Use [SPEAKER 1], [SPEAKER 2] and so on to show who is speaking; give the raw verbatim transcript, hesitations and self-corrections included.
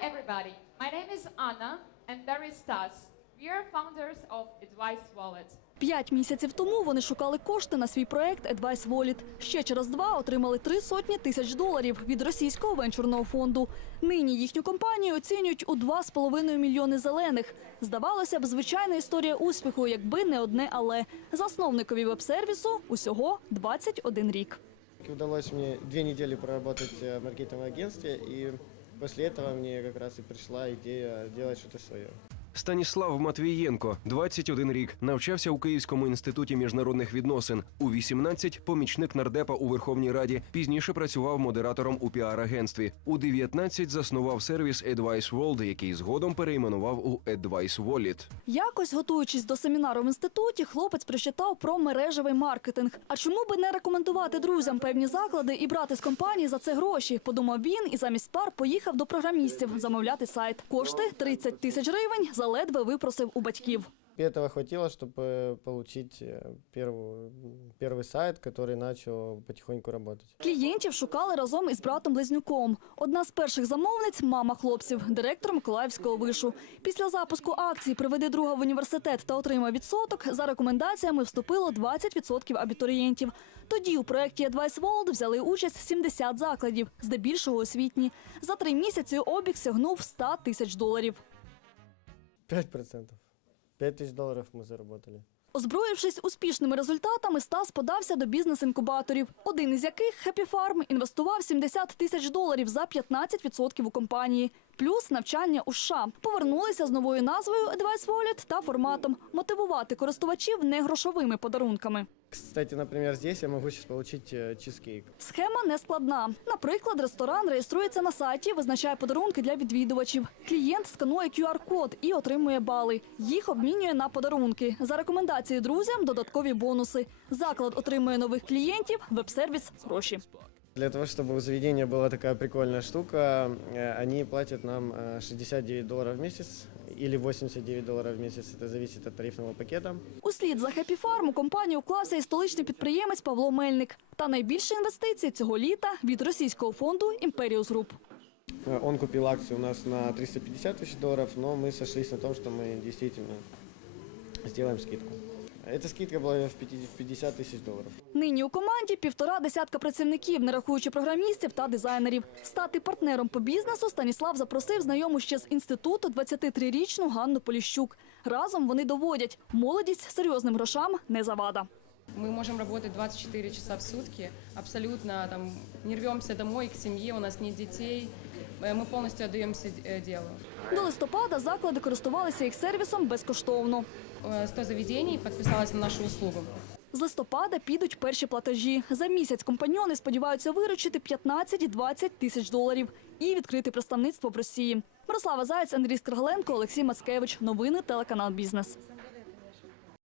[SPEAKER 1] everybody. My name is Anna, and there is Stas. We are founders of Advice Wallet.
[SPEAKER 2] П'ять місяців тому вони шукали кошти на свій проект Advice Wallet. Ще через два отримали три сотні тисяч доларів від російського венчурного фонду. Нині їхню компанію оцінюють у два з половиною мільйони зелених. Здавалося б, звичайна історія успіху, якби не одне «але». Засновникові веб-сервісу усього двадцять один рік.
[SPEAKER 3] Удалось мне две недели проработать в маркетинговом агентстве, и после этого мне как раз и пришла идея делать что-то свое.
[SPEAKER 4] Станіслав Матвієнко, двадцять один рік, навчався у Київському інституті міжнародних відносин. У вісімнадцять – помічник нардепа у Верховній Раді. Пізніше працював модератором у піар-агентстві. У дев'ятнадцять заснував сервіс Advice World, який згодом перейменував у Advice Wallet.
[SPEAKER 2] Якось, готуючись до семінару в інституті, хлопець прочитав про мережевий маркетинг. А чому би не рекомендувати друзям певні заклади і брати з компанії за це гроші? Подумав він і замість пар поїхав до програмістів замовляти сайт. Кошти – тридцять тисяч гривень, заледве випросив у батьків.
[SPEAKER 3] Этого хватило, чтобы получить первую, первый сайт, который начал потихоньку работать.
[SPEAKER 2] Клієнтів шукали разом із братом-близнюком. Одна з перших замовниць – мама хлопців, директор Миколаївського вишу. Після запуску акції «Приведи друга в університет та отримай відсоток» за рекомендаціями вступило двадцять відсотків абітурієнтів. Тоді у проєкті Advice World взяли участь сімдесят закладів, здебільшого освітні. За три місяці обіг сягнув сто тисяч доларів.
[SPEAKER 3] пять процентов. пять тысяч долларов мы заработали.
[SPEAKER 2] Озброївшись успішними результатами, Стас подався до бізнес-інкубаторів, один із яких, Happy Farm, інвестував сімдесят тисяч доларів за п'ятнадцять відсотків у компанії. Плюс навчання у США. Повернулися з новою назвою Advice Wallet та форматом – мотивувати користувачів негрошовими подарунками.
[SPEAKER 3] Кстати, например, здесь я могу сейчас получить чизкейк.
[SPEAKER 2] Схема не складна. Наприклад, ресторан реєструється на сайті, визначає подарунки для відвідувачів. Клієнт сканує кю ар-код і отримує бали. Їх обмінює на подарунки. За рекомендації друзям – додаткові бонуси. Заклад отримує нових клієнтів, веб-сервіс – гроші.
[SPEAKER 3] Для того, чтобы у заведения была такая прикольная штука, они платят нам шестьдесят девять долларов в месяц или восемьдесят девять долларов в месяц. Это зависит от тарифного пакета.
[SPEAKER 2] Услід за Happy Farm у компанію вклався і столичний підприємець Павло Мельник. Та найбільші інвестиції цього літа від російського фонду Imperius Group.
[SPEAKER 3] Он купил акцию у нас на триста пятьдесят тысяч долларов, но мы сошлись на том, что мы действительно сделаем скидку. Эта скидка була в п'ятдесят тисяч доларів.
[SPEAKER 2] Нині у команді півтора десятка працівників, не рахуючи програмістів та дизайнерів. Стати партнером по бізнесу Станіслав запросив знайому ще з інституту двадцятитрирічну Ганну Поліщук. Разом вони доводять – молодість серйозним грошам не завада.
[SPEAKER 5] Мы можем работать двадцать четыре часа в сутки, абсолютно там, не рвемся домой к семье, у нас нет детей, мы полностью отдаемся делу.
[SPEAKER 2] До листопада заклади користувалися їх сервісом безкоштовно.
[SPEAKER 5] сто заведений підписалось на нашу услугу.
[SPEAKER 2] З листопада підуть перші платежі. За місяць компаньони сподіваються виручити п'ятнадцять-двадцять тисяч доларів і відкрити представництво в Росії. Мирослава Заєць, Андрій Скригаленко, Олексій Мацкевич. Новини телеканал «Бізнес».